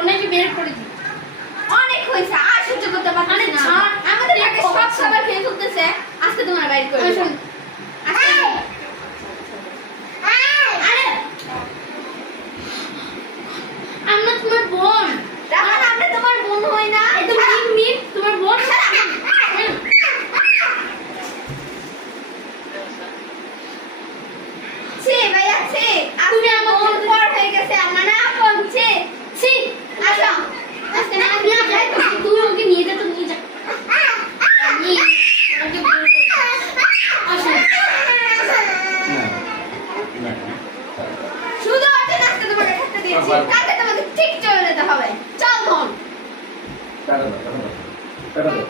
ওনাকে বের করে দিই। অনেক হয়েছে, আর সহ্য করতে পারছি না। আমাদের একটা সব খাবার খেয়ে ফেলতেছে, আজকে তোমার বাইর করে দেব। আমরা তোমার বোন। রামান, আমরা তোমার বোন হই না? এটা মিম তোমার বোন। ছি ভাইয়া, ছি। তুমি আমার বোন পর হয়ে গেছে, আমার না বোন। ছি ছি। আসো আজকে না তুমি ওকে নিয়ে যা, তো নিয়ে যা। আমি ওকে বের করে দিই। আসো। শুধু আজকে আজকে তোমাকে থাকতে দিয়েছি, কালকে তোমাকে ঠিক চলে যেতে হবে। চল বোন। টাটা দাও, টাটা দাও, টাটা দাও।